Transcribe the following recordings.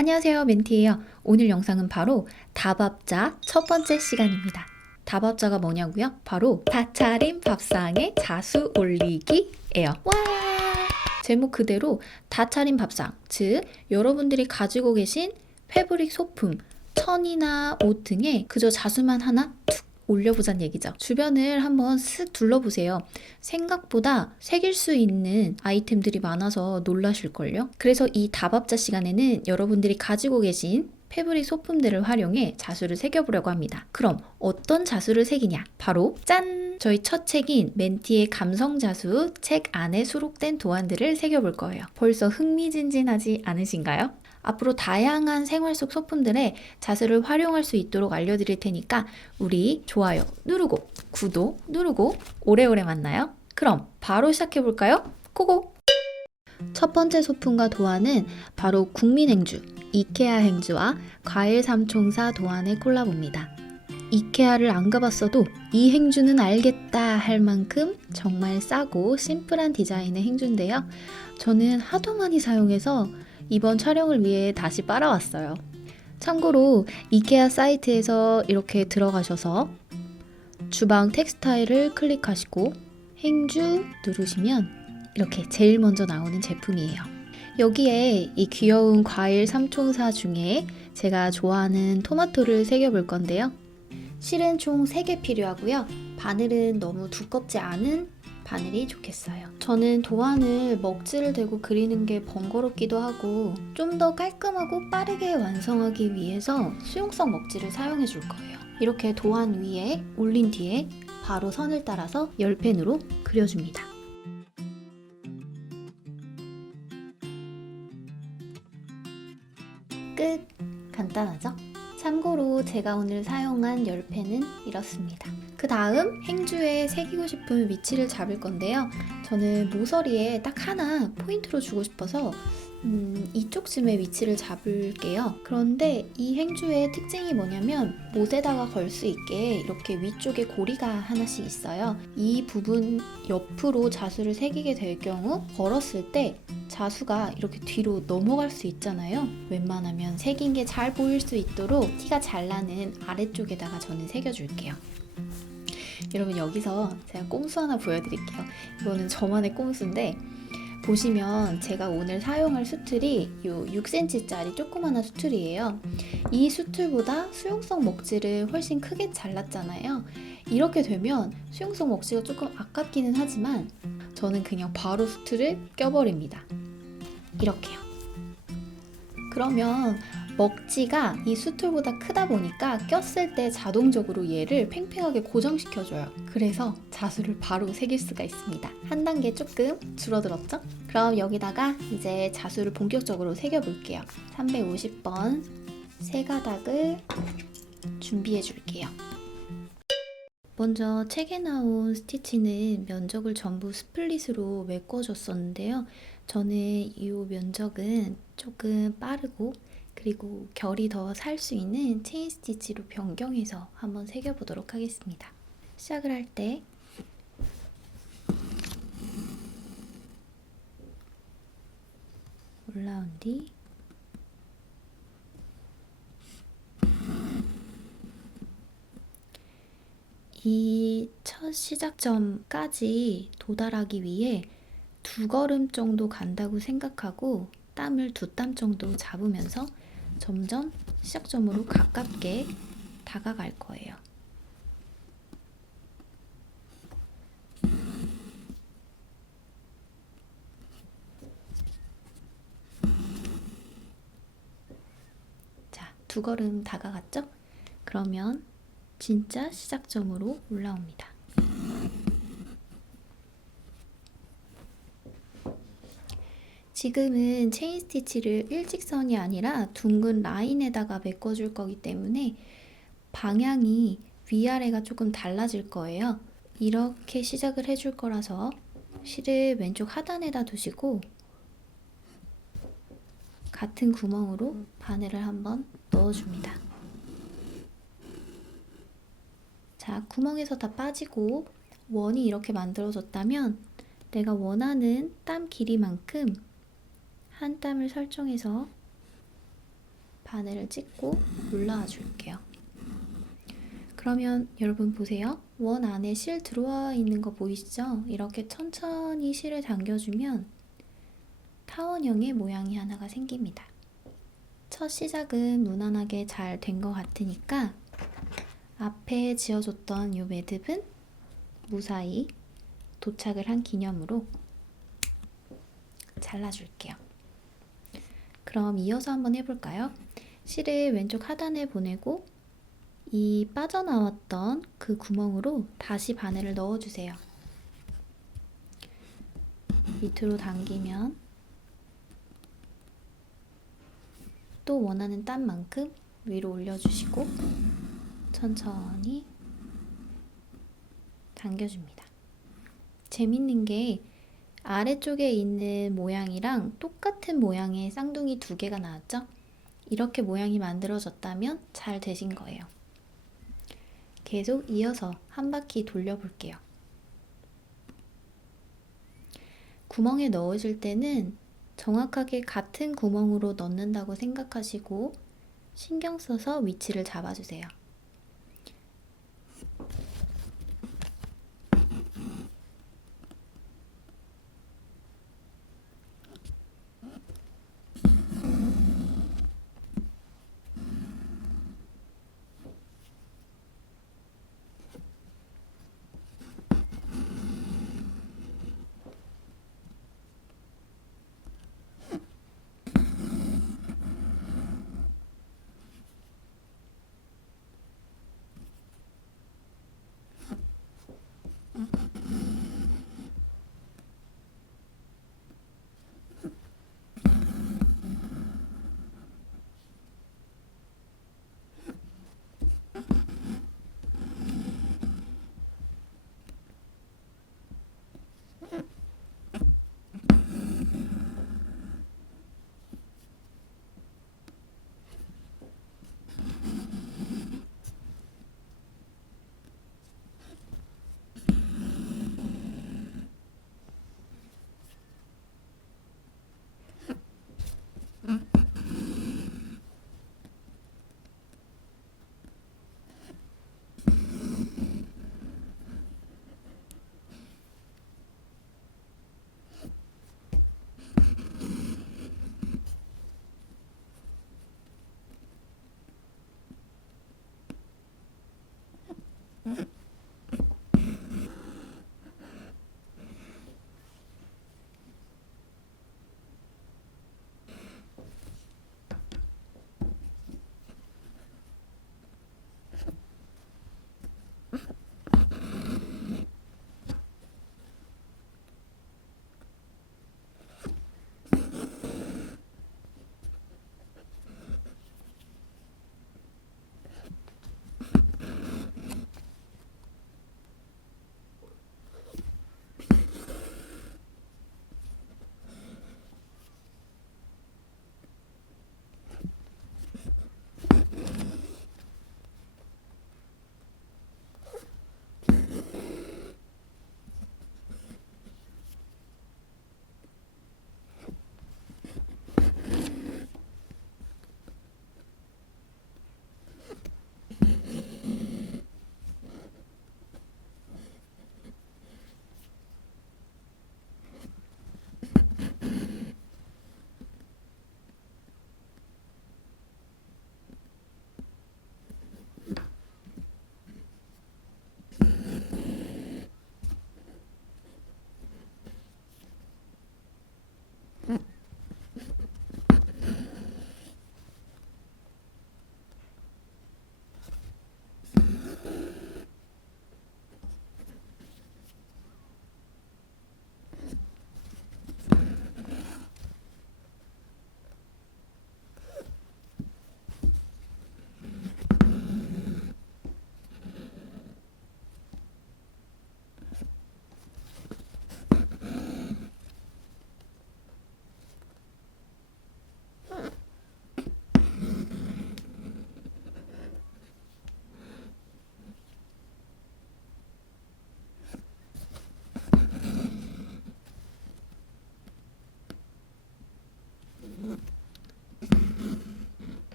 안녕하세요, 멘티예요. 오늘 영상은 바로 다밥자 첫 번째 시간입니다. 다밥자가 뭐냐고요? 바로 다차림 밥상에 자수 올리기예요. 와! 제목 그대로 다차림 밥상, 즉 여러분들이 가지고 계신 패브릭 소품, 천이나 옷 등에 그저 자수만 하나 툭 올려보자는 얘기죠. 주변을 한번 쓱 둘러보세요. 생각보다 새길 수 있는 아이템들이 많아서 놀라실걸요? 그래서 이 다밥자 시간에는 여러분들이 가지고 계신 패브릭 소품들을 활용해 자수를 새겨보려고 합니다. 그럼 어떤 자수를 새기냐? 바로 짠! 저희 첫 책인 멘티의 감성 자수 책 안에 수록된 도안들을 새겨볼 거예요. 벌써 흥미진진하지 않으신가요? 앞으로 다양한 생활 속 소품들에 자수를 활용할 수 있도록 알려드릴 테니까 우리 좋아요 누르고 구독 누르고 오래오래 만나요. 그럼 바로 시작해볼까요? 고고! 첫 번째 소품과 도안은 바로 국민행주 이케아 행주와 과일 삼총사 도안의 콜라보입니다. 이케아를 안 가봤어도 이 행주는 알겠다 할 만큼 정말 싸고 심플한 디자인의 행주인데요. 저는 하도 많이 사용해서 이번 촬영을 위해 다시 빨아왔어요. 참고로 이케아 사이트에서 이렇게 들어가셔서 주방 텍스타일을 클릭하시고 행주 누르시면 이렇게 제일 먼저 나오는 제품이에요. 여기에 이 귀여운 과일 삼총사 중에 제가 좋아하는 토마토를 새겨볼 건데요. 실은 총 3개 필요하고요. 바늘은 너무 두껍지 않은 바늘이 좋겠어요. 저는 도안을 먹지를 대고 그리는 게 번거롭기도 하고 좀 더 깔끔하고 빠르게 완성하기 위해서 수용성 먹지를 사용해 줄 거예요. 이렇게 도안 위에 올린 뒤에 바로 선을 따라서 열펜으로 그려줍니다. 끝! 간단하죠? 참고로 제가 오늘 사용한 열펜은 이렇습니다. 그 다음 행주에 새기고 싶은 위치를 잡을 건데요. 저는 모서리에 딱 하나 포인트로 주고 싶어서 이쪽쯤에 위치를 잡을게요. 그런데 이 행주의 특징이 뭐냐면 못에다가 걸 수 있게 이렇게 위쪽에 고리가 하나씩 있어요. 이 부분 옆으로 자수를 새기게 될 경우 걸었을 때 자수가 이렇게 뒤로 넘어갈 수 있잖아요. 웬만하면 새긴 게 잘 보일 수 있도록 티가 잘 나는 아래쪽에다가 저는 새겨줄게요. 여러분 여기서 제가 꼼수 하나 보여드릴게요. 이거는 저만의 꼼수인데 보시면 제가 오늘 사용할 수틀이 요 6cm짜리 조그마한 수틀이에요. 이 수틀보다 수용성 먹지를 훨씬 크게 잘랐잖아요. 이렇게 되면 수용성 먹지가 조금 아깝기는 하지만 저는 그냥 바로 수틀을 껴버립니다. 이렇게요. 그러면 먹지가 이 수틀보다 크다 보니까 꼈을 때 자동적으로 얘를 팽팽하게 고정시켜줘요. 그래서 자수를 바로 새길 수가 있습니다. 한 단계 조금 줄어들었죠? 그럼 여기다가 이제 자수를 본격적으로 새겨볼게요. 350번 세 가닥을 준비해 줄게요. 먼저 책에 나온 스티치는 면적을 전부 스플릿으로 메꿔줬었는데요. 저는 이 면적은 조금 빠르고 그리고 결이 더 살 수 있는 체인 스티치로 변경해서 한번 새겨보도록 하겠습니다. 시작을 할 때 올라온 뒤 이 첫 시작점까지 도달하기 위해 2걸음 정도 간다고 생각하고 땀을 2땀 정도 잡으면서 점점 시작점으로 가깝게 다가갈 거예요. 자, 2걸음 다가갔죠? 그러면 진짜 시작점으로 올라옵니다. 지금은 체인 스티치를 일직선이 아니라 둥근 라인에다가 메꿔줄 거기 때문에 방향이 위아래가 조금 달라질 거예요. 이렇게 시작을 해줄 거라서 실을 왼쪽 하단에다 두시고 같은 구멍으로 바늘을 한번 넣어줍니다. 자, 구멍에서 다 빠지고 원이 이렇게 만들어졌다면 내가 원하는 땀 길이만큼 한 땀을 설정해서 바늘을 찍고 올라와 줄게요. 그러면 여러분 보세요. 원 안에 실 들어와 있는 거 보이시죠? 이렇게 천천히 실을 당겨주면 타원형의 모양이 하나가 생깁니다. 첫 시작은 무난하게 잘 된 것 같으니까 앞에 지어줬던 이 매듭은 무사히 도착을 한 기념으로 잘라줄게요. 그럼 이어서 한번 해볼까요? 실을 왼쪽 하단에 보내고 이 빠져나왔던 그 구멍으로 다시 바늘을 넣어주세요. 밑으로 당기면 또 원하는 땀만큼 위로 올려주시고 천천히 당겨줍니다. 재밌는 게 아래쪽에 있는 모양이랑 똑같은 모양의 쌍둥이 두 개가 나왔죠? 이렇게 모양이 만들어졌다면 잘 되신 거예요. 계속 이어서 한 바퀴 돌려볼게요. 구멍에 넣으실 때는 정확하게 같은 구멍으로 넣는다고 생각하시고 신경 써서 위치를 잡아주세요.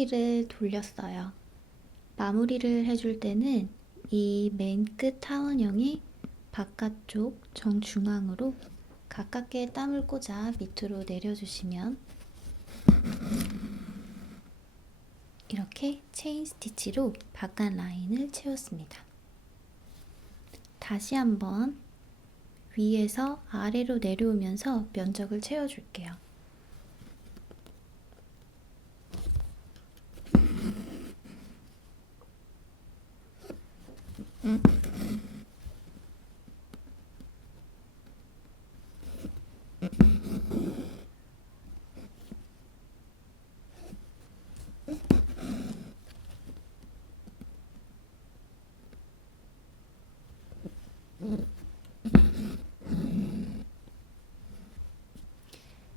바퀴를 돌렸어요. 마무리를 해줄 때는 이 맨 끝 타원형이 바깥쪽 정중앙으로 가깝게 땀을 꽂아 밑으로 내려주시면 이렇게 체인 스티치로 바깥 라인을 채웠습니다. 다시 한번 위에서 아래로 내려오면서 면적을 채워줄게요.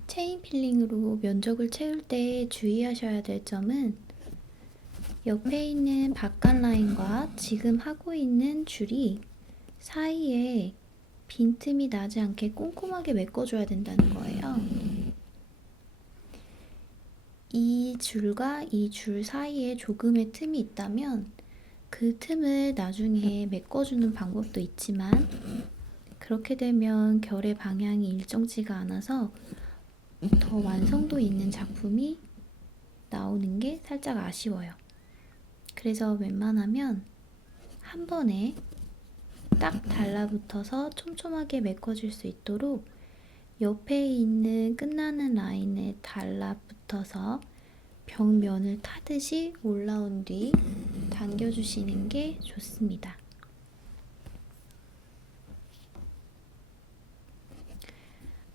체인 필링으로 면적을 채울 때 주의하셔야 될 점은 옆에 있는 바깥 라인과 지금 하고 있는 줄이 사이에 빈틈이 나지 않게 꼼꼼하게 메꿔줘야 된다는 거예요. 이 줄과 이 줄 사이에 조금의 틈이 있다면 그 틈을 나중에 메꿔주는 방법도 있지만 그렇게 되면 결의 방향이 일정치가 않아서 더 완성도 있는 작품이 나오는 게 살짝 아쉬워요. 그래서 웬만하면 한 번에 딱 달라붙어서 촘촘하게 메꿔줄 수 있도록 옆에 있는 끝나는 라인에 달라붙어서 벽면을 타듯이 올라온 뒤 당겨주시는 게 좋습니다.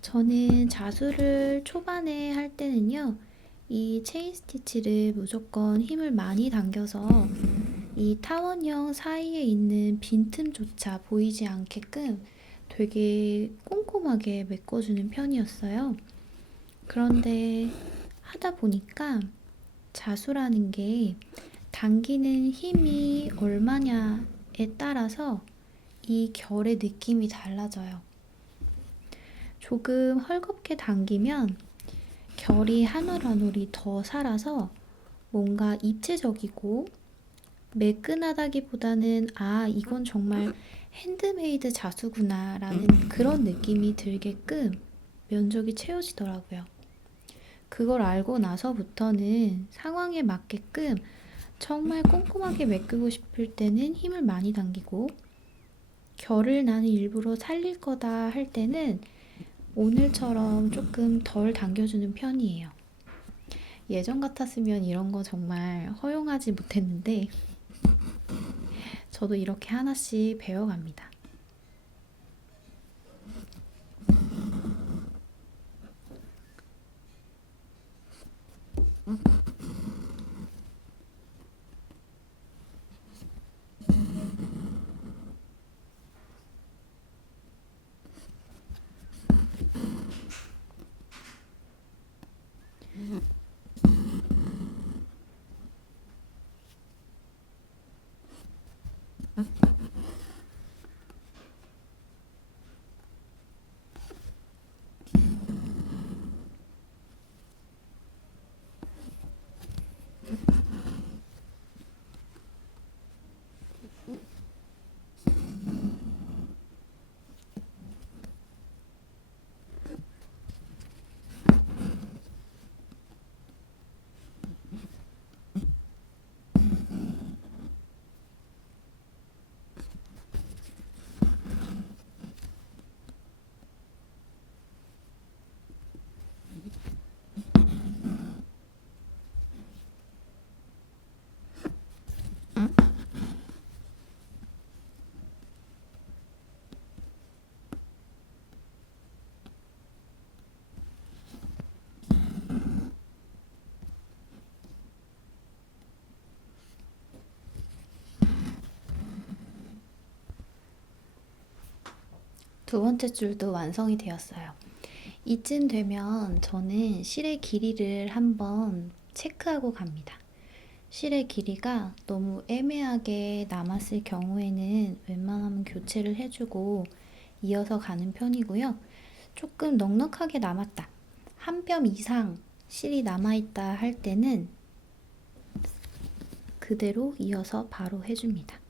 저는 자수를 초반에 할 때는요, 이 체인 스티치를 무조건 힘을 많이 당겨서 이 타원형 사이에 있는 빈틈조차 보이지 않게끔 되게 꼼꼼하게 메꿔주는 편이었어요. 그런데 하다 보니까 자수라는 게 당기는 힘이 얼마냐에 따라서 이 결의 느낌이 달라져요. 조금 헐겁게 당기면 결이 한 올 한 올이 더 살아서 뭔가 입체적이고 매끈하다기보다는 이건 정말 핸드메이드 자수구나 라는 그런 느낌이 들게끔 면적이 채워지더라고요. 그걸 알고 나서부터는 상황에 맞게끔 정말 꼼꼼하게 메꾸고 싶을 때는 힘을 많이 당기고 결을 나는 일부러 살릴 거다 할 때는 오늘처럼 조금 덜 당겨주는 편이에요. 예전 같았으면 이런 거 정말 허용하지 못했는데 저도 이렇게 하나씩 배워갑니다. 두 번째 줄도 완성이 되었어요. 이쯤 되면 저는 실의 길이를 한번 체크하고 갑니다. 실의 길이가 너무 애매하게 남았을 경우에는 웬만하면 교체를 해주고 이어서 가는 편이고요. 조금 넉넉하게 남았다, 한 뼘 이상 실이 남아있다 할 때는 그대로 이어서 바로 해줍니다.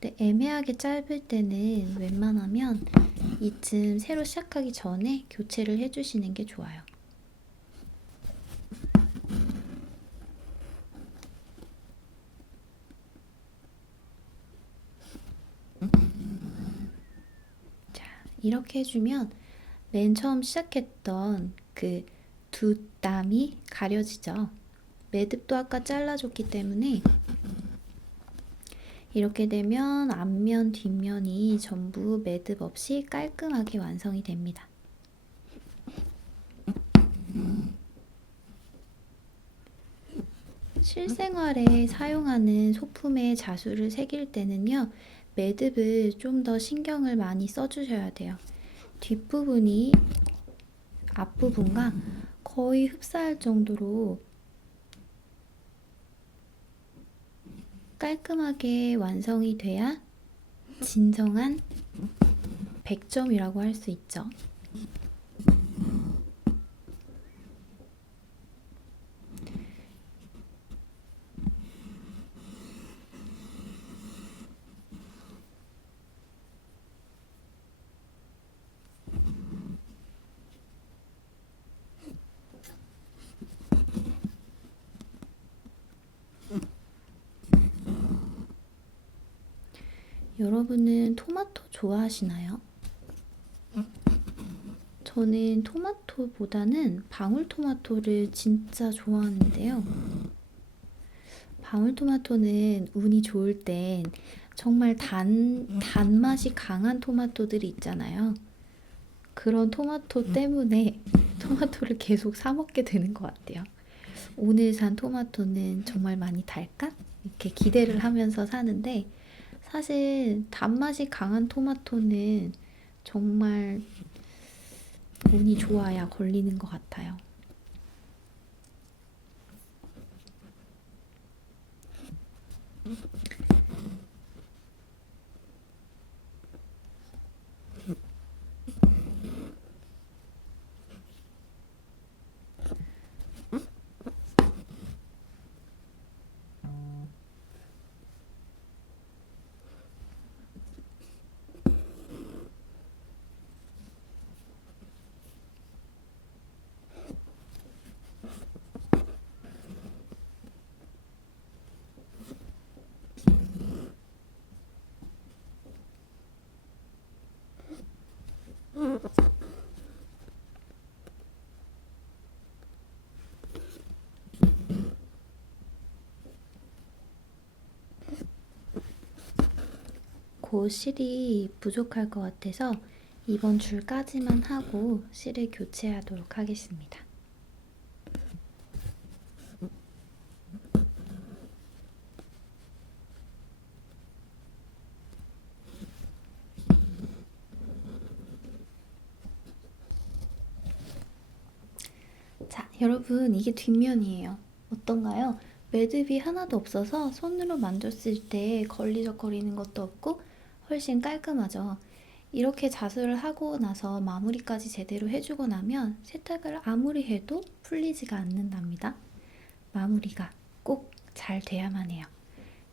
근데 애매하게 짧을 때는 웬만하면 이쯤 새로 시작하기 전에 교체를 해주시는 게 좋아요. 자, 이렇게 해주면 맨 처음 시작했던 그 두 땀이 가려지죠. 매듭도 아까 잘라줬기 때문에 이렇게 되면 앞면, 뒷면이 전부 매듭 없이 깔끔하게 완성이 됩니다. 실생활에 사용하는 소품에 자수를 새길 때는요, 매듭을 좀 더 신경을 많이 써주셔야 돼요. 뒷부분이 앞부분과 거의 흡사할 정도로 깔끔하게 완성이 돼야 진정한 100점이라고 할 수 있죠. 여러분은 토마토 좋아하시나요? 저는 토마토보다는 방울토마토를 진짜 좋아하는데요. 방울토마토는 운이 좋을 땐 정말 단맛이 강한 토마토들이 있잖아요. 그런 토마토 때문에 토마토를 계속 사 먹게 되는 것 같아요. 오늘 산 토마토는 정말 많이 달까? 이렇게 기대를 하면서 사는데 사실 단맛이 강한 토마토는 정말 운이 좋아야 걸리는 것 같아요. 그 실이 부족할 것 같아서 이번 줄까지만 하고 실을 교체하도록 하겠습니다. 자, 여러분 이게 뒷면이에요. 어떤가요? 매듭이 하나도 없어서 손으로 만졌을 때 걸리적거리는 것도 없고 훨씬 깔끔하죠. 이렇게 자수를 하고 나서 마무리까지 제대로 해주고 나면 세탁을 아무리 해도 풀리지가 않는답니다. 마무리가 꼭 잘 돼야만 해요.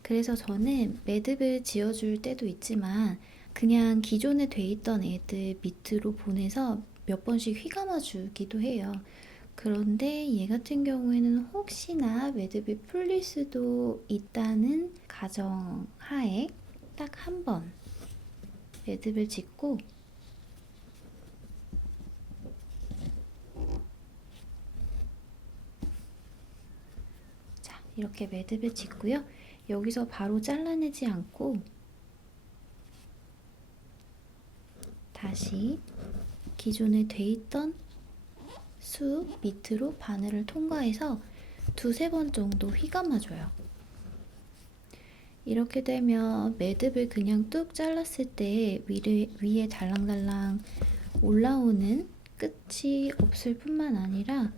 그래서 저는 매듭을 지어줄 때도 있지만 그냥 기존에 돼 있던 애들 밑으로 보내서 몇 번씩 휘감아 주기도 해요. 그런데 얘 같은 경우에는 혹시나 매듭이 풀릴 수도 있다는 가정하에 딱 한 번 매듭을 짓고 자, 이렇게 매듭을 짓고요. 여기서 바로 잘라내지 않고 다시 기존에 돼 있던 수 밑으로 바늘을 통과해서 두세 번 정도 휘감아줘요. 이렇게 되면 매듭을 그냥 뚝 잘랐을 때 위에 달랑달랑 올라오는 끝이 없을 뿐만 아니라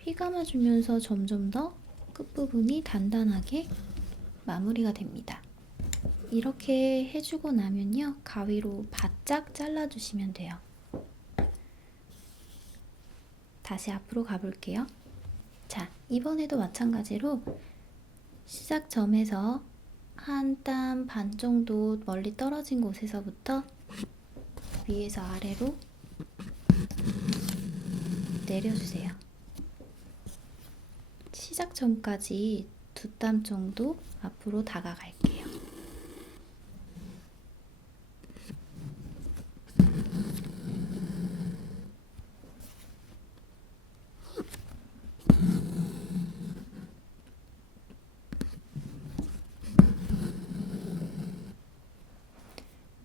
휘감아주면서 점점 더 끝부분이 단단하게 마무리가 됩니다. 이렇게 해주고 나면요, 가위로 바짝 잘라주시면 돼요. 다시 앞으로 가볼게요. 자, 이번에도 마찬가지로 시작점에서 한 땀 반 정도 멀리 떨어진 곳에서부터 위에서 아래로 내려주세요. 시작점까지 2땀 정도 앞으로 다가갈게요.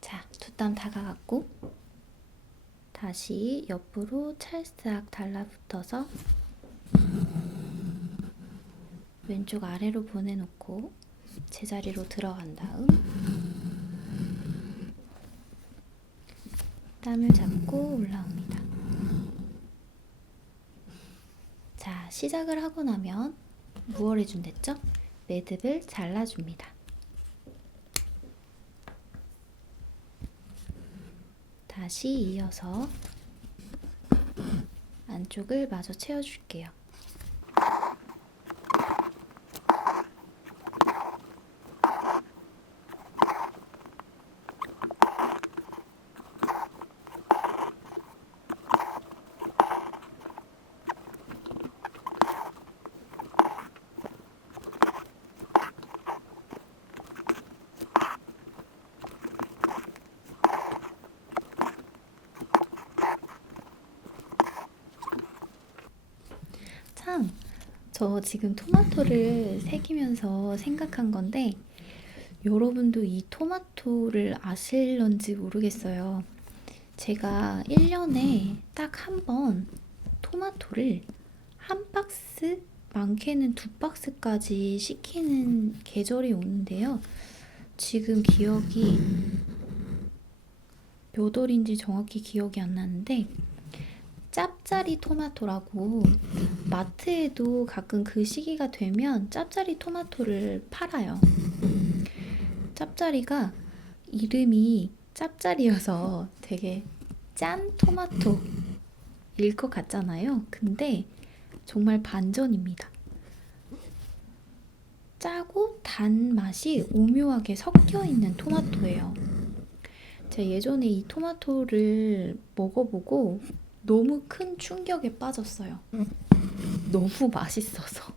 자, 2땀 다가갔고 다시 옆으로 찰싹 달라붙어서 왼쪽 아래로 보내놓고 제자리로 들어간 다음 땀을 잡고 올라옵니다. 자, 시작을 하고 나면 무얼 해준댔죠? 매듭을 잘라줍니다. 다시 이어서 안쪽을 마저 채워줄게요. 참, 저 지금 토마토를 새기면서 생각한 건데 여러분도 이 토마토를 아실런지 모르겠어요. 제가 1년에 딱 한 번 토마토를 한 박스, 많게는 2박스까지 시키는 계절이 오는데요. 지금 기억이 몇 월인지 정확히 기억이 안 나는데 짭짜리 토마토라고 마트에도 가끔 그 시기가 되면 짭짜리 토마토를 팔아요. 짭짜리가 이름이 짭짜리여서 되게 짠 토마토일 것 같잖아요. 근데 정말 반전입니다. 짜고 단 맛이 오묘하게 섞여 있는 토마토예요. 제가 예전에 이 토마토를 먹어보고 너무 큰 충격에 빠졌어요. 너무 맛있어서.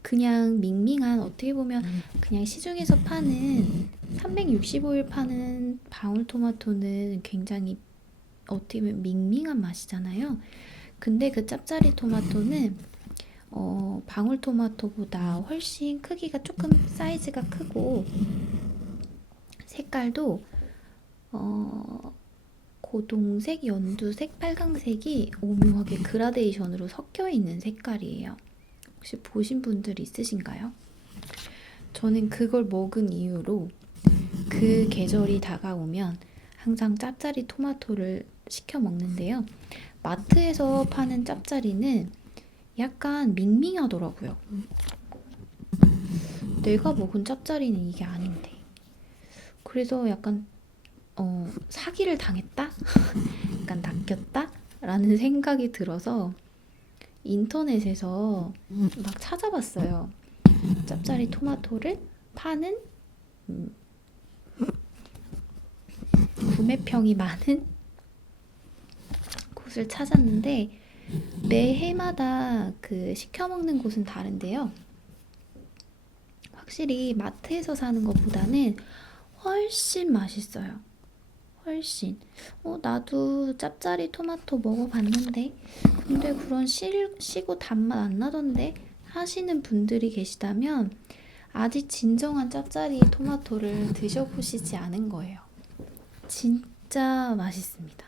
그냥 밍밍한, 어떻게 보면 그냥 시중에서 파는 365일 파는 방울토마토는 굉장히 어떻게 보면 밍밍한 맛이잖아요. 근데 그 짭짜리 토마토는 방울토마토보다 훨씬 크기가 조금 사이즈가 크고 색깔도 고동색, 연두색, 빨강색이 오묘하게 그라데이션으로 섞여 있는 색깔이에요. 혹시 보신 분들 있으신가요? 저는 그걸 먹은 이후로 그 계절이 다가오면 항상 짭짜리 토마토를 시켜 먹는데요. 마트에서 파는 짭짜리는 약간 밍밍하더라고요. 내가 먹은 짭짜리는 이게 아닌데. 그래서 약간 사기를 당했다? 약간 낚였다? 라는 생각이 들어서 인터넷에서 막 찾아봤어요. 짭짜리 토마토를 파는 구매평이 많은 곳을 찾았는데 매해마다 그 시켜 먹는 곳은 다른데요. 확실히 마트에서 사는 것보다는 훨씬 맛있어요. 훨씬. 나도 짭짜리 토마토 먹어봤는데 근데 그런 시고 단맛 안 나던데 하시는 분들이 계시다면 아직 진정한 짭짜리 토마토를 드셔보시지 않은 거예요. 진짜 맛있습니다.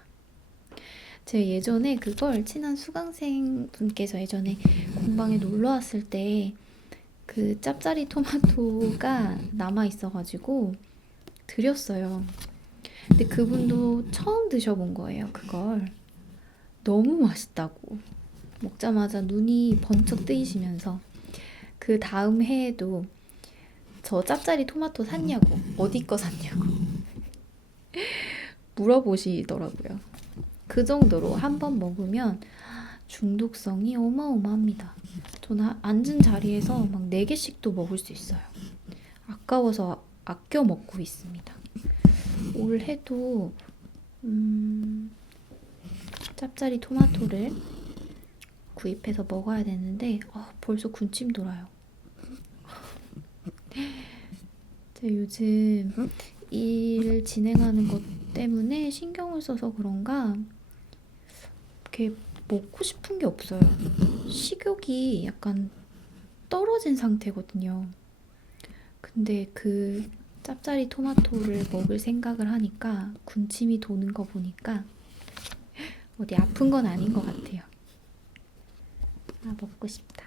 제가 예전에 그걸 친한 수강생 분께서 예전에 공방에 놀러 왔을 때 그 짭짜리 토마토가 남아 있어가지고 드렸어요. 근데 그분도 처음 드셔본 거예요, 그걸. 너무 맛있다고. 먹자마자 눈이 번쩍 뜨이시면서 그 다음 해에도 저 짭짜리 토마토 샀냐고, 어디 거 샀냐고 물어보시더라고요. 그 정도로 한 번 먹으면 중독성이 어마어마합니다. 저는 앉은 자리에서 막 4개씩도 먹을 수 있어요. 아까워서 아껴 먹고 있습니다. 올해도 짭짜리 토마토를 구입해서 먹어야 되는데 벌써 군침 돌아요. 제가 요즘 일 진행하는 것 때문에 신경을 써서 그런가 이렇게 먹고 싶은 게 없어요. 식욕이 약간 떨어진 상태거든요. 근데 그 짭짜리 토마토를 먹을 생각을 하니까 군침이 도는 거 보니까 어디 아픈 건 아닌 것 같아요. 먹고 싶다.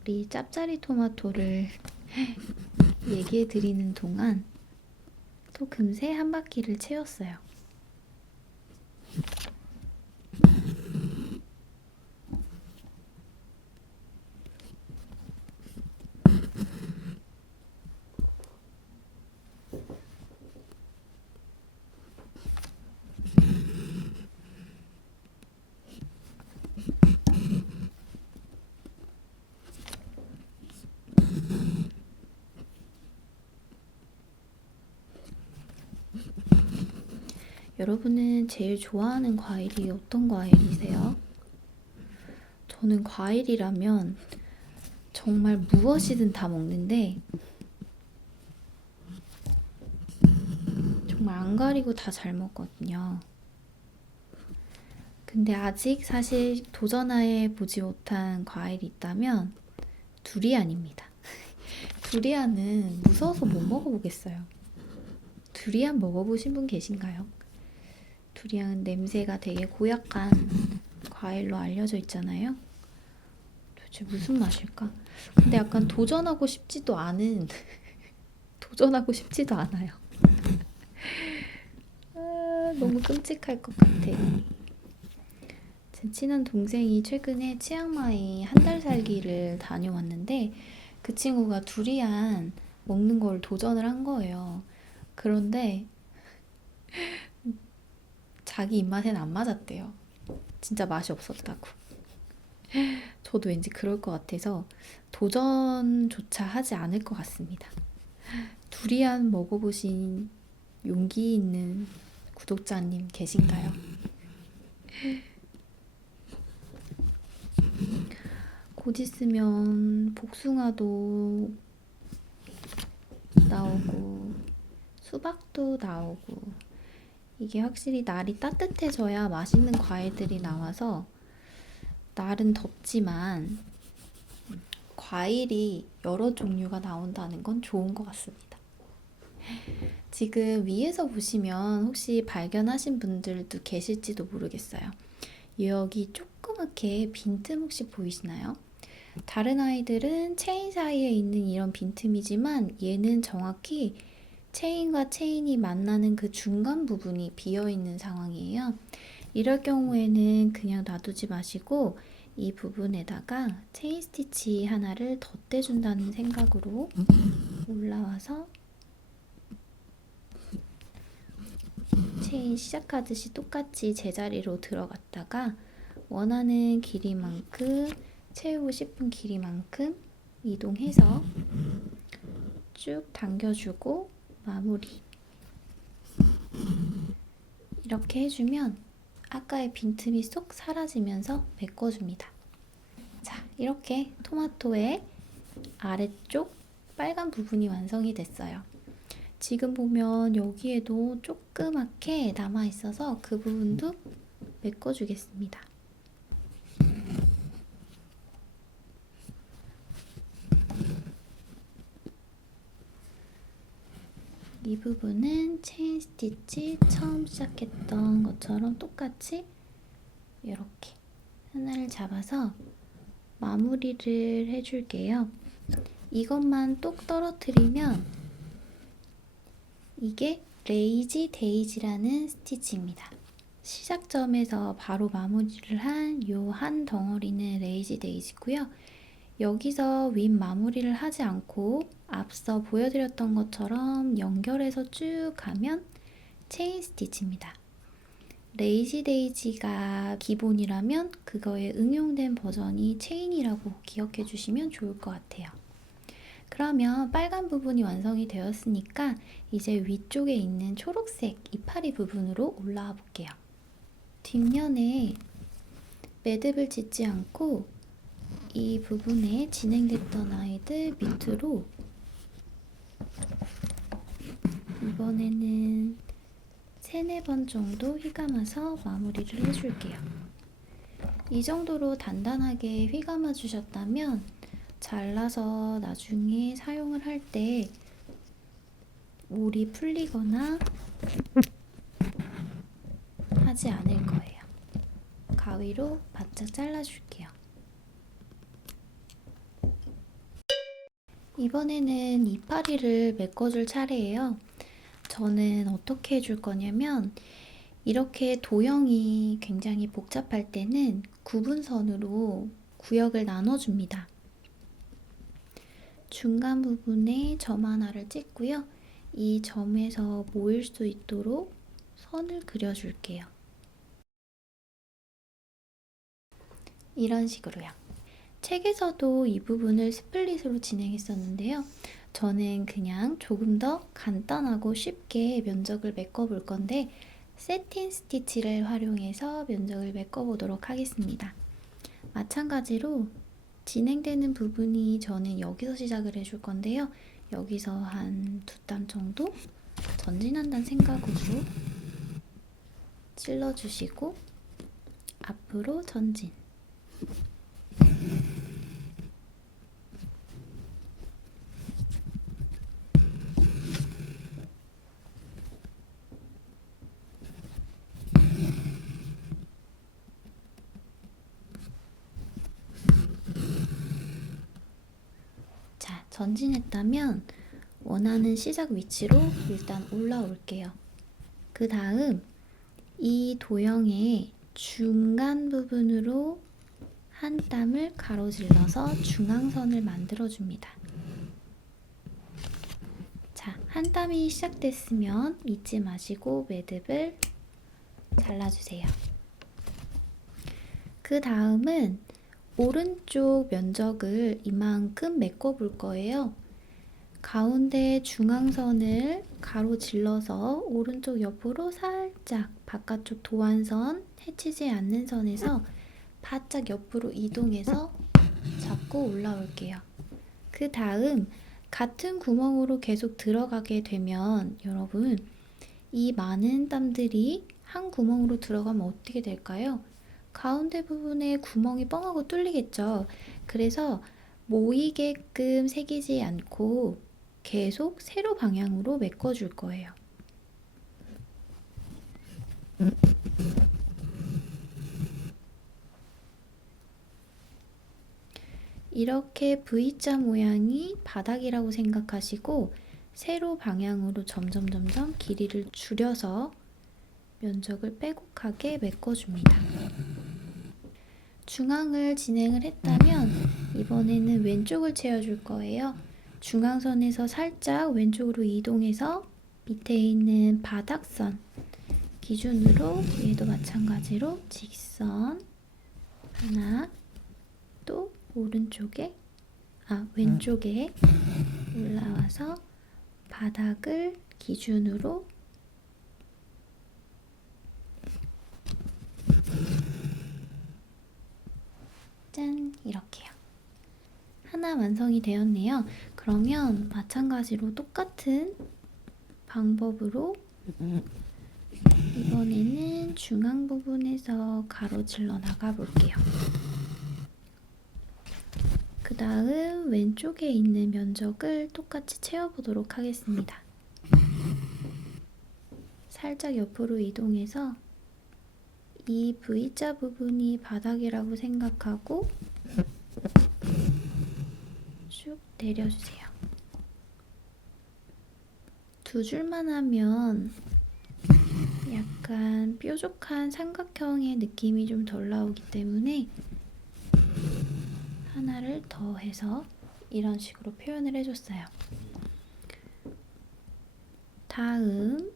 우리 짭짜리 토마토를 얘기해 드리는 동안 또 금세 한 바퀴를 채웠어요. 여러분은 제일 좋아하는 과일이 어떤 과일이세요? 저는 과일이라면 정말 무엇이든 다 먹는데 정말 안 가리고 다 잘 먹거든요. 근데 아직 사실 도전해 보지 못한 과일이 있다면 두리안입니다. 두리안은 무서워서 못 먹어보겠어요. 두리안 먹어보신 분 계신가요? 두리안 냄새가 되게 고약한 과일로 알려져 있잖아요. 도대체 무슨 맛일까? 근데 약간 도전하고 싶지도 않아요. 너무 끔찍할 것 같아. 제 친한 동생이 최근에 치앙마이 한 달 살기를 다녀왔는데 그 친구가 두리안 먹는 걸 도전을 한 거예요. 그런데 자기 입맛엔 안 맞았대요. 진짜 맛이 없었다고. 저도 왠지 그럴 것 같아서 도전조차 하지 않을 것 같습니다. 두리안 먹어보신 용기 있는 구독자님 계신가요? 곧 있으면 복숭아도 나오고 수박도 나오고 이게 확실히 날이 따뜻해져야 맛있는 과일들이 나와서 날은 덥지만 과일이 여러 종류가 나온다는 건 좋은 것 같습니다. 지금 위에서 보시면 혹시 발견하신 분들도 계실지도 모르겠어요. 여기 조그맣게 빈틈 혹시 보이시나요? 다른 아이들은 체인 사이에 있는 이런 빈틈이지만 얘는 정확히 체인과 체인이 만나는 그 중간 부분이 비어있는 상황이에요. 이럴 경우에는 그냥 놔두지 마시고 이 부분에다가 체인 스티치 하나를 덧대준다는 생각으로 올라와서 체인 시작하듯이 똑같이 제자리로 들어갔다가 원하는 길이만큼 채우고 싶은 길이만큼 이동해서 쭉 당겨주고 마무리. 이렇게 해주면 아까의 빈틈이 쏙 사라지면서 메꿔줍니다. 자, 이렇게 토마토의 아래쪽 빨간 부분이 완성이 됐어요. 지금 보면 여기에도 조그맣게 남아있어서 그 부분도 메꿔주겠습니다. 이 부분은 체인 스티치 처음 시작했던 것처럼 똑같이 이렇게 하나를 잡아서 마무리를 해줄게요. 이것만 똑 떨어뜨리면 이게 레이지 데이지라는 스티치입니다. 시작점에서 바로 마무리를 한 요 한 덩어리는 레이지 데이지고요. 여기서 윗 마무리를 하지 않고 앞서 보여드렸던 것처럼 연결해서 쭉 가면 체인 스티치입니다. 레이지 데이지가 기본이라면 그거에 응용된 버전이 체인이라고 기억해 주시면 좋을 것 같아요. 그러면 빨간 부분이 완성이 되었으니까 이제 위쪽에 있는 초록색 이파리 부분으로 올라와 볼게요. 뒷면에 매듭을 짓지 않고 이 부분에 진행됐던 아이들 밑으로 이번에는 3-4번 정도 휘감아서 마무리를 해줄게요. 이 정도로 단단하게 휘감아 주셨다면 잘라서 나중에 사용을 할 때 몰이 풀리거나 하지 않을 거예요. 가위로 바짝 잘라줄게요. 이번에는 이파리를 메꿔줄 차례예요. 저는 어떻게 해줄 거냐면 이렇게 도형이 굉장히 복잡할 때는 구분선으로 구역을 나눠줍니다. 중간 부분에 점 하나를 찍고요. 이 점에서 모일 수 있도록 선을 그려줄게요. 이런 식으로요. 책에서도 이 부분을 스플릿으로 진행했었는데요. 저는 그냥 조금 더 간단하고 쉽게 면적을 메꿔볼 건데 세틴 스티치를 활용해서 면적을 메꿔보도록 하겠습니다. 마찬가지로 진행되는 부분이 저는 여기서 시작을 해줄 건데요. 여기서 한 2땀 정도 전진한다는 생각으로 찔러주시고 앞으로 전진. 자, 전진했다면 원하는 시작 위치로 일단 올라올게요. 그 다음 이 도형의 중간 부분으로 한 땀을 가로질러서 중앙선을 만들어줍니다. 자, 한 땀이 시작됐으면 잊지 마시고 매듭을 잘라주세요. 그 다음은 오른쪽 면적을 이만큼 메꿔볼 거예요. 가운데 중앙선을 가로질러서 오른쪽 옆으로 살짝 바깥쪽 도안선 해치지 않는 선에서 바짝 옆으로 이동해서 잡고 올라올게요. 그 다음 같은 구멍으로 계속 들어가게 되면 여러분 이 많은 땀들이 한 구멍으로 들어가면 어떻게 될까요? 가운데 부분에 구멍이 뻥하고 뚫리겠죠. 그래서 모이게끔 새기지 않고 계속 세로 방향으로 메꿔줄 거예요. 이렇게 V자 모양이 바닥이라고 생각하시고 세로 방향으로 점점 길이를 줄여서 면적을 빼곡하게 메꿔줍니다. 중앙을 진행을 했다면 이번에는 왼쪽을 채워줄 거예요. 중앙선에서 살짝 왼쪽으로 이동해서 밑에 있는 바닥선 기준으로 얘도 마찬가지로 직선 하나, 또 오른쪽에 왼쪽에 올라와서 바닥을 기준으로 짠, 이렇게요. 하나 완성이 되었네요. 그러면 마찬가지로 똑같은 방법으로 이번에는 중앙 부분에서 가로질러 나가 볼게요. 그 다음 왼쪽에 있는 면적을 똑같이 채워보도록 하겠습니다. 살짝 옆으로 이동해서 이 V자 부분이 바닥이라고 생각하고 쭉 내려주세요. 2줄만 하면 약간 뾰족한 삼각형의 느낌이 좀 덜 나오기 때문에 하나를 더 해서 이런 식으로 표현을 해줬어요. 다음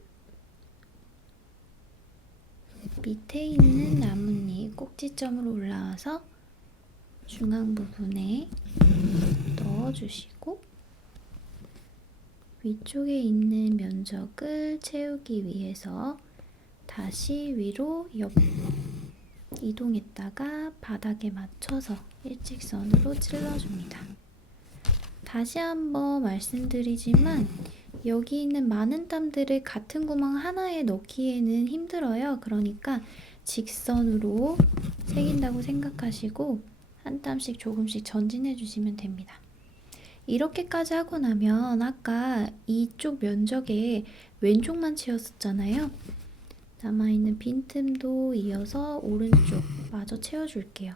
밑에 있는 나뭇잎 꼭지점으로 올라와서 중앙 부분에 넣어주시고 위쪽에 있는 면적을 채우기 위해서 다시 위로 이동했다가 바닥에 맞춰서 일직선으로 찔러줍니다. 다시 한번 말씀드리지만 여기 있는 많은 땀들을 같은 구멍 하나에 넣기에는 힘들어요. 그러니까 직선으로 새긴다고 생각하시고 한 땀씩 조금씩 전진해 주시면 됩니다. 이렇게까지 하고 나면 아까 이쪽 면적에 왼쪽만 채웠었잖아요. 남아있는 빈틈도 이어서 오른쪽 마저 채워줄게요.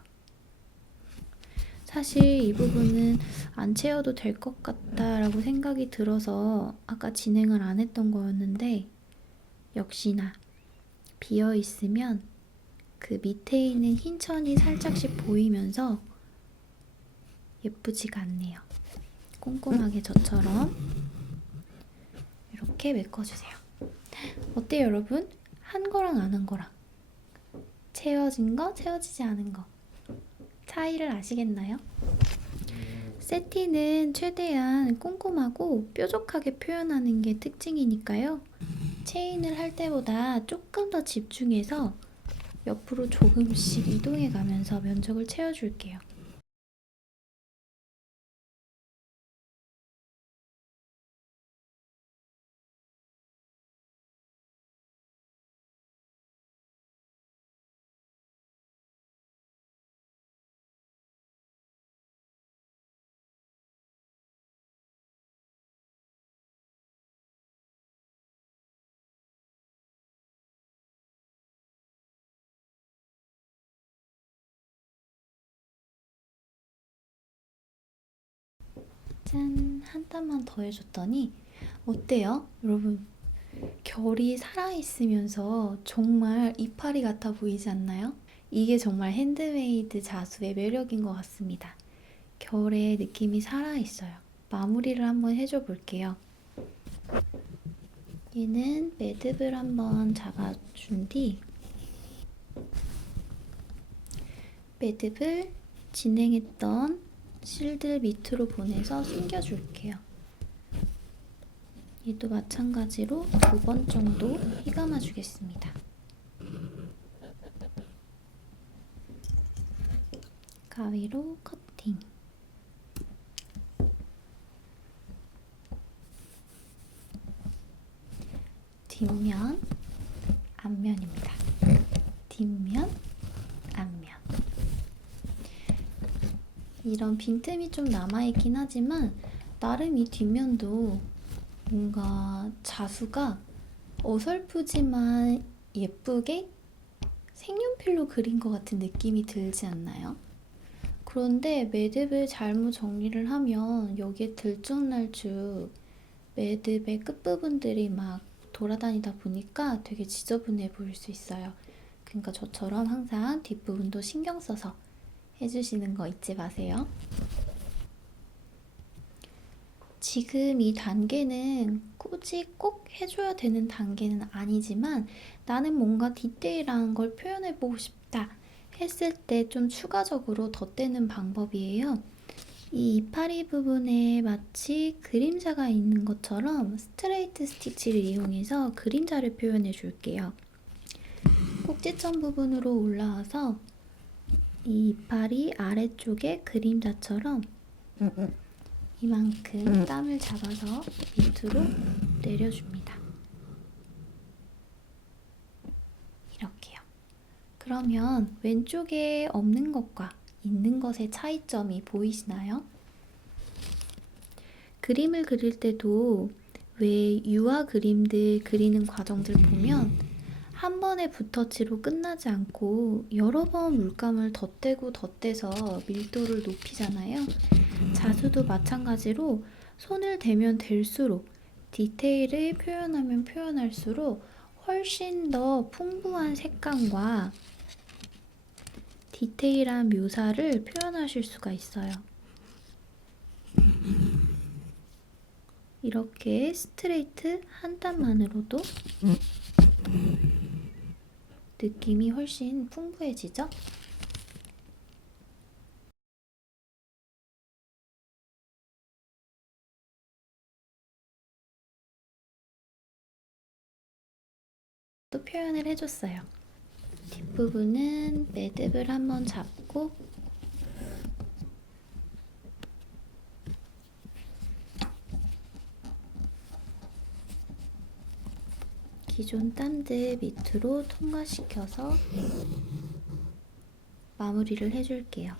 사실 이 부분은 안 채워도 될 것 같다라고 생각이 들어서 아까 진행을 안 했던 거였는데 역시나 비어 있으면 그 밑에 있는 흰 천이 살짝씩 보이면서 예쁘지가 않네요. 꼼꼼하게 저처럼 이렇게 메꿔주세요. 어때요, 여러분? 한 거랑 안 한 거랑 채워진 거, 채워지지 않은 거 차이를 아시겠나요? 세티는 최대한 꼼꼼하고 뾰족하게 표현하는 게 특징이니까요. 체인을 할 때보다 조금 더 집중해서 옆으로 조금씩 이동해 가면서 면적을 채워줄게요. 짠! 한 땀만 더 해줬더니 어때요? 여러분, 결이 살아있으면서 정말 이파리 같아 보이지 않나요? 이게 정말 핸드메이드 자수의 매력인 것 같습니다. 결의 느낌이 살아있어요. 마무리를 한번 해줘 볼게요. 얘는 매듭을 한번 잡아준 뒤 매듭을 진행했던 실들 밑으로 보내서 숨겨줄게요. 얘도 마찬가지로 2번 정도 휘감아 주겠습니다. 가위로 커팅. 뒷면, 앞면입니다. 뒷면, 앞면. 이런 빈틈이 좀 남아있긴 하지만 나름 이 뒷면도 뭔가 자수가 어설프지만 예쁘게 색연필로 그린 것 같은 느낌이 들지 않나요? 그런데 매듭을 잘못 정리를 하면 여기에 들쭉날쭉 매듭의 끝부분들이 막 돌아다니다 보니까 되게 지저분해 보일 수 있어요. 그러니까 저처럼 항상 뒷부분도 신경 써서 해주시는 거 잊지 마세요. 지금 이 단계는 굳이 꼭 해줘야 되는 단계는 아니지만 나는 뭔가 디테일한 걸 표현해보고 싶다 했을 때 좀 추가적으로 덧대는 방법이에요. 이 이파리 부분에 마치 그림자가 있는 것처럼 스트레이트 스티치를 이용해서 그림자를 표현해 줄게요. 꼭지점 부분으로 올라와서 이 이파리 아래쪽에 그림자처럼 이만큼 땀을 잡아서 밑으로 내려줍니다. 이렇게요. 그러면 왼쪽에 없는 것과 있는 것의 차이점이 보이시나요? 그림을 그릴 때도 왜 유화 그림들 그리는 과정들 보면 한 번의 붓터치로 끝나지 않고 여러 번 물감을 덧대고 덧대서 밀도를 높이잖아요. 자수도 마찬가지로 손을 대면 될수록 디테일을 표현하면 표현할수록 훨씬 더 풍부한 색감과 디테일한 묘사를 표현하실 수가 있어요. 이렇게 스트레이트 한 단만으로도 느낌이 훨씬 풍부해지죠? 또 표현을 해줬어요. 뒷부분은 매듭을 한번 잡고 기존 딴들 밑으로 통과시켜서 마무리를 해줄게요.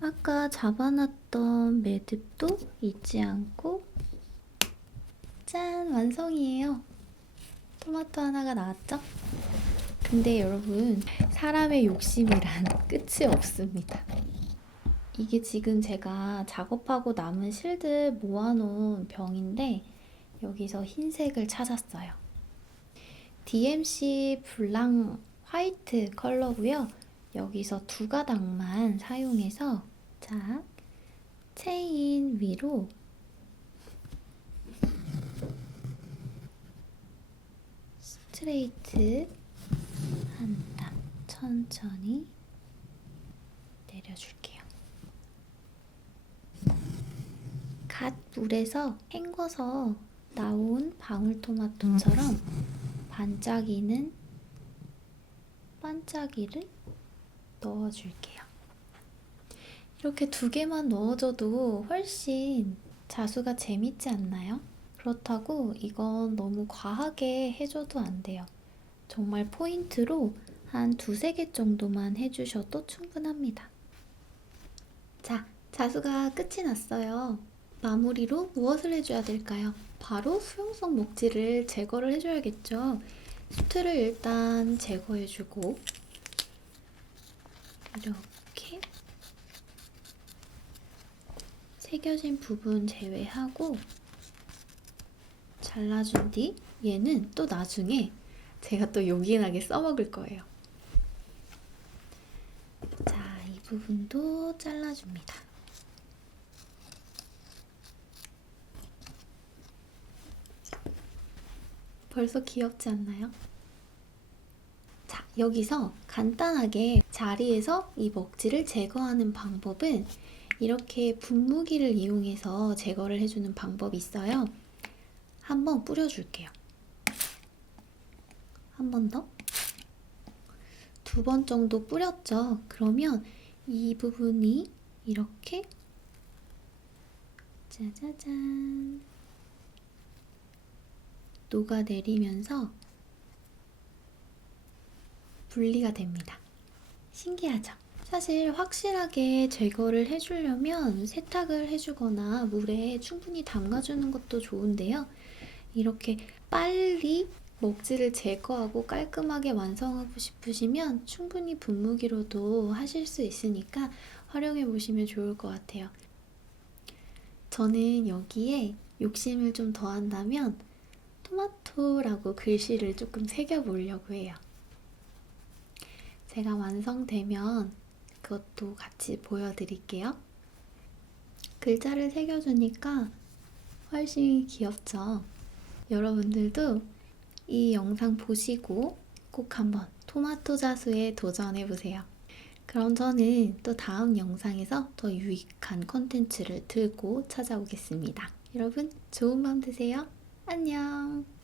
아까 잡아놨던 매듭도 잊지 않고 짠! 완성이에요. 토마토 하나가 나왔죠? 근데 여러분, 사람의 욕심이란 끝이 없습니다. 이게 지금 제가 작업하고 남은 실들 모아놓은 병인데 여기서 흰색을 찾았어요. DMC 블랑 화이트 컬러고요. 여기서 2가닥만 사용해서 자, 체인 위로 스트레이트 한 땀 천천히 내려줄게요. 갓 물에서 헹궈서 나온 방울토마토처럼 반짝이는 반짝이를 넣어줄게요. 이렇게 2개만 넣어줘도 훨씬 자수가 재밌지 않나요? 그렇다고 이건 너무 과하게 해줘도 안 돼요. 정말 포인트로 한 2-3개 정도만 해주셔도 충분합니다. 자, 자수가 끝이 났어요. 마무리로 무엇을 해줘야 될까요? 바로 수용성 목질을 제거를 해줘야겠죠. 수트를 일단 제거해주고 이렇게 새겨진 부분 제외하고 잘라준 뒤 얘는 또 나중에 제가 또 요긴하게 써먹을 거예요. 자, 이 부분도 잘라줍니다. 벌써 귀엽지 않나요? 자, 여기서 간단하게 자리에서 이 먹지를 제거하는 방법은 이렇게 분무기를 이용해서 제거를 해주는 방법이 있어요. 한번 뿌려줄게요. 한 번 더. 2번 정도 뿌렸죠? 그러면 이 부분이 이렇게 짜자잔 녹아내리면서 분리가 됩니다. 신기하죠? 사실 확실하게 제거를 해주려면 세탁을 해주거나 물에 충분히 담가주는 것도 좋은데요. 이렇게 빨리 먹지를 제거하고 깔끔하게 완성하고 싶으시면 충분히 분무기로도 하실 수 있으니까 활용해 보시면 좋을 것 같아요. 저는 여기에 욕심을 좀 더한다면 토마토라고 글씨를 조금 새겨보려고 해요. 제가 완성되면 그것도 같이 보여드릴게요. 글자를 새겨주니까 훨씬 귀엽죠? 여러분들도 이 영상 보시고 꼭 한번 토마토 자수에 도전해보세요. 그럼 저는 또 다음 영상에서 더 유익한 컨텐츠를 들고 찾아오겠습니다. 여러분, 좋은 밤 되세요. 안녕!